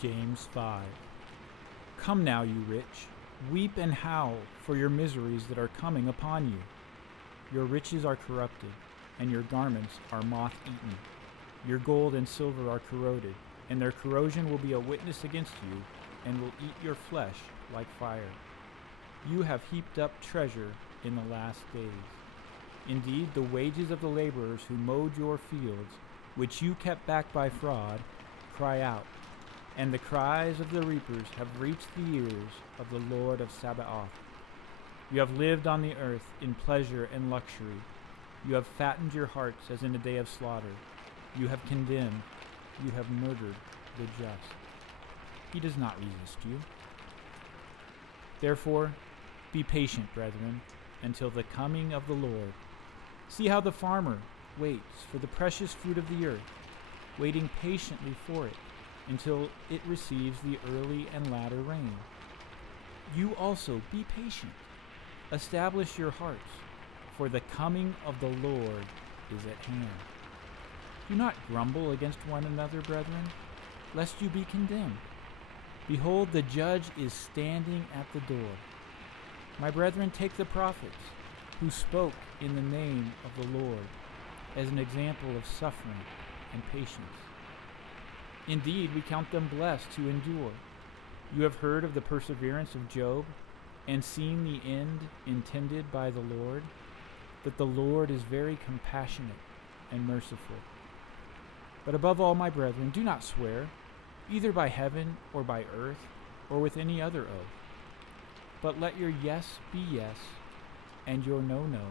James 5. Come now, you rich, weep and howl for your miseries that are coming upon you. Your riches are corrupted, and your garments are moth-eaten. Your gold and silver are corroded, and their corrosion will be a witness against you, and will eat your flesh like fire. You have heaped up treasure in the last days. Indeed, the wages of the laborers who mowed your fields, which you kept back by fraud, cry out, and the cries of the reapers have reached the ears of the Lord of Sabaoth. You have lived on the earth in pleasure and luxury. You have fattened your hearts as in a day of slaughter. You have condemned, you have murdered the just. He does not resist you. Therefore, be patient, brethren, until the coming of the Lord. See how the farmer waits for the precious fruit of the earth, waiting patiently for it, until it receives the early and latter rain. You also be patient. Establish your hearts, for the coming of the Lord is at hand. Do not grumble against one another, brethren, lest you be condemned. Behold, the judge is standing at the door. My brethren, take the prophets, who spoke in the name of the Lord, as an example of suffering and patience. Indeed, we count them blessed who endure. You have heard of the perseverance of Job, and seen the end intended by the Lord, that the Lord is very compassionate and merciful. But above all, my brethren, do not swear, either by heaven or by earth, or with any other oath. But let your yes be yes, and your no, no,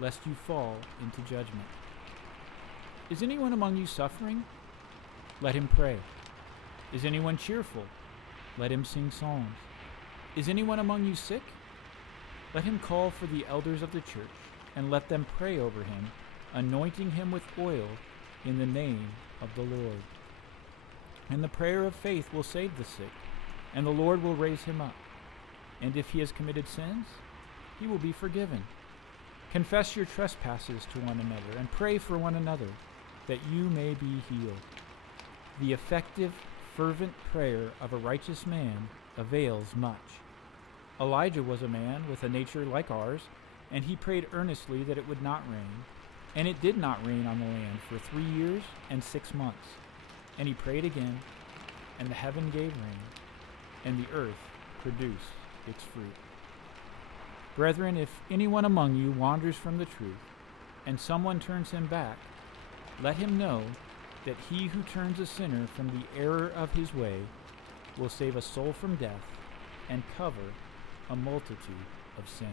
lest you fall into judgment. Is anyone among you suffering? Let him pray. Is anyone cheerful? Let him sing psalms. Is anyone among you sick? Let him call for the elders of the church, and let them pray over him, anointing him with oil in the name of the Lord. And the prayer of faith will save the sick, and the Lord will raise him up. And if he has committed sins, he will be forgiven. Confess your trespasses to one another, and pray for one another, that you may be healed. The effective, fervent prayer of a righteous man avails much. Elijah was a man with a nature like ours, and he prayed earnestly that it would not rain. And it did not rain on the land for 3 years and 6 months. And he prayed again, and the heaven gave rain, and the earth produced its fruit. Brethren, if anyone among you wanders from the truth, and someone turns him back, let him know that he who turns a sinner from the error of his way will save a soul from death and cover a multitude of sins.